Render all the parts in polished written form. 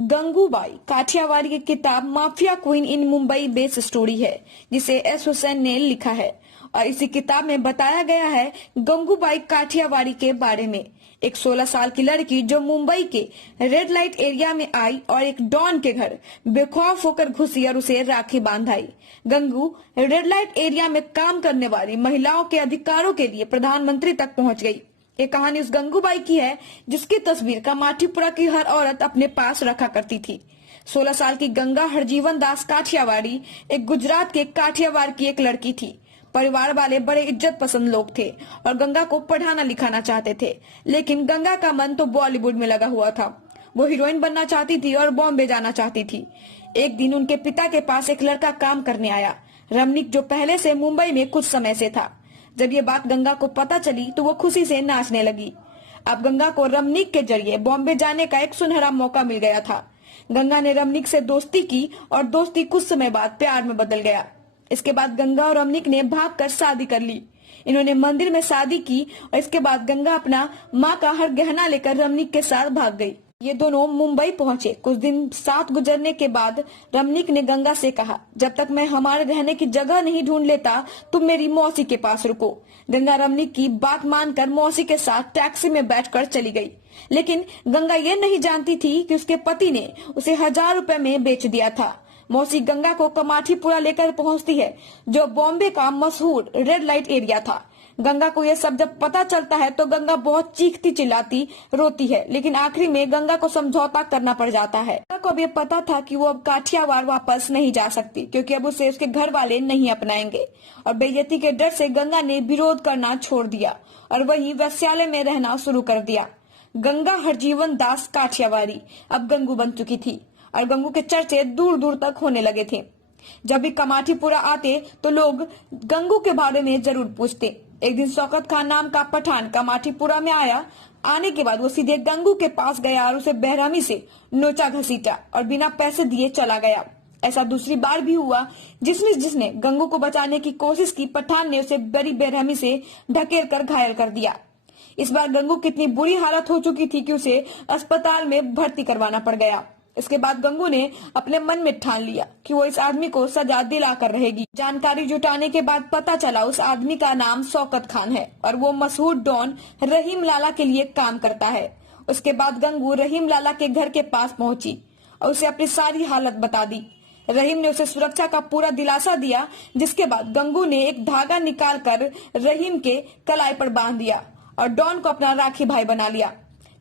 गंगूबाई काठियावाड़ी की किताब mafia queen इन Mumbai based story है, जिसे एस हुसैन ने लिखा है। और इसी किताब में बताया गया है गंगूबाई काठियावाड़ी के बारे में। एक 16 साल की लड़की जो मुंबई के रेड लाइट एरिया में आई और एक डॉन के घर बेखौफ होकर घुसी और उसे राखी बांधाई। गंगू रेड लाइट एरिया में काम करने वाली महिलाओं के अधिकारों के लिए प्रधानमंत्री तक पहुंच गई। ये कहानी उस गंगूबाई की है जिसकी तस्वीर कामाठीपुरा की हर औरत अपने पास रखा करती थी। 16 साल की गंगा हरजीवन दास काठियावाड़ी एक गुजरात के काठियावाड़ की एक लड़की थी। परिवार वाले बड़े इज्जत पसंद लोग थे और गंगा को पढ़ाना लिखाना चाहते थे, लेकिन गंगा का मन तो बॉलीवुड में लगा हुआ था। वो हीरोइन बनना चाहती थी और बॉम्बे जाना चाहती थी। एक दिन उनके पिता के पास एक लड़का काम करने आया, रमनिक, जो पहले से मुंबई में कुछ समय से था। जब ये बात गंगा को पता चली तो वो खुशी से नाचने लगी। अब गंगा को रमनिक के जरिए बॉम्बे जाने का एक सुनहरा मौका मिल गया था। गंगा ने रमनिक से दोस्ती की और दोस्ती कुछ समय बाद प्यार में बदल गया। इसके बाद गंगा और रमनिक ने भागकर शादी कर ली। इन्होंने मंदिर में शादी की और इसके बाद गंगा अपना माँ का हर गहना लेकर रमनिक के साथ भाग गई। ये दोनों मुंबई पहुंचे। कुछ दिन साथ गुजरने के बाद रमनिक ने गंगा से कहा, जब तक मैं हमारे रहने की जगह नहीं ढूंढ लेता तुम मेरी मौसी के पास रुको। गंगा रमनिक की बात मानकर मौसी के साथ टैक्सी में बैठकर चली गई। लेकिन गंगा ये नहीं जानती थी कि उसके पति ने उसे 1000 रुपए में बेच दिया था। मौसी गंगा को कामाठीपुरा लेकर पहुंचती है, जो बॉम्बे का मशहूर रेड लाइट एरिया था। गंगा को यह सब जब पता चलता है तो गंगा बहुत चीखती चिल्लाती रोती है, लेकिन आखिरी में गंगा को समझौता करना पड़ जाता है। गंगा को अब ये पता था कि वो अब काठियावाड़ वापस नहीं जा सकती, क्योंकि अब उसे उसके घर वाले नहीं अपनाएंगे। और बेइज्जती के डर से गंगा ने विरोध करना छोड़ दिया और वहीं वेश्यालय में रहना शुरू कर दिया। गंगा हरजीवन दास काठियावाड़ी अब गंगू बन चुकी थी और गंगू के चर्चे दूर दूर तक होने लगे थे। जब भी कामाठीपुरा आते तो लोग गंगू के बारे में जरूर पूछते। एक दिन शौकत खान नाम का पठान कामाठीपुरा में आया। आने के बाद वो सीधे गंगू के पास गया और उसे बेरहमी से नोचा घसीटा और बिना पैसे दिए चला गया। ऐसा दूसरी बार भी हुआ जिसने गंगू को बचाने की कोशिश की। पठान ने उसे बड़ी बेरहमी से ढकेल कर घायल कर दिया। इस बार गंगू की इतनी बुरी हालत हो चुकी थी कि उसे अस्पताल में भर्ती करवाना पड़ गया। इसके बाद गंगू ने अपने मन में ठान लिया कि वो इस आदमी को सजा दिलाकर रहेगी। जानकारी जुटाने के बाद पता चला उस आदमी का नाम शौकत खान है और वो मशहूर डॉन रहीम लाला के लिए काम करता है। उसके बाद गंगू रहीम लाला के घर के पास पहुंची और उसे अपनी सारी हालत बता दी। रहीम ने उसे सुरक्षा का पूरा दिलासा दिया, जिसके बाद गंगू ने एक धागा निकालकर रहीम के कलाई पर बांध दिया और डॉन को अपना राखी भाई बना लिया।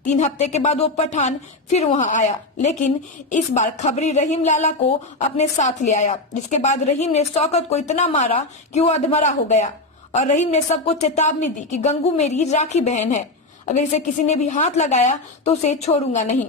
3 हफ्ते के बाद वो पठान फिर वहां आया, लेकिन इस बार खबरी रहीम लाला को अपने साथ ले आया। जिसके बाद रहीम ने शौकत को इतना मारा कि वो अधमरा हो गया और रहीम ने सबको चेतावनी दी कि गंगू मेरी राखी बहन है, अगर इसे किसी ने भी हाथ लगाया तो उसे छोड़ूंगा नहीं।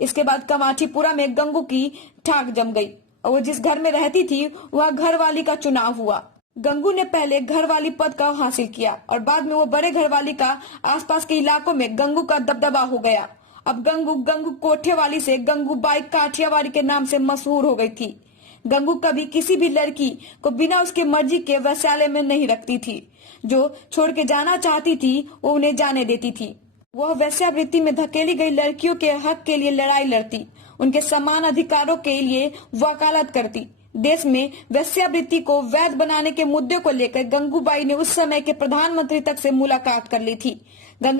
इसके बाद कामाठीपुरा में गंगू की ठाक जम गई और वो जिस घर में रहती थी वह घरवाली का चुनाव हुआ। गंगू ने पहले घरवाली पद का हासिल किया और बाद में वो बड़े घरवाली का आसपास के इलाकों में गंगू का दबदबा हो गया। अब गंगू कोठेवाली से गंगूबाई काठियावाड़ी के नाम से मशहूर हो गई थी। गंगू कभी किसी भी लड़की को बिना उसके मर्जी के वेश्यालय में नहीं रखती थी। जो छोड़ के जाना चाहती थी वो उन्हें जाने देती थी। वह वेश्यावृत्ति में धकेली गई लड़कियों के हक के लिए लड़ाई लड़ती, उनके समान अधिकारों के लिए वकालत करती। देश में वेश्यावृत्ति को वैध बनाने के मुद्दे को लेकर गंगूबाई ने उस समय के प्रधानमंत्री तक से मुलाकात कर ली थी।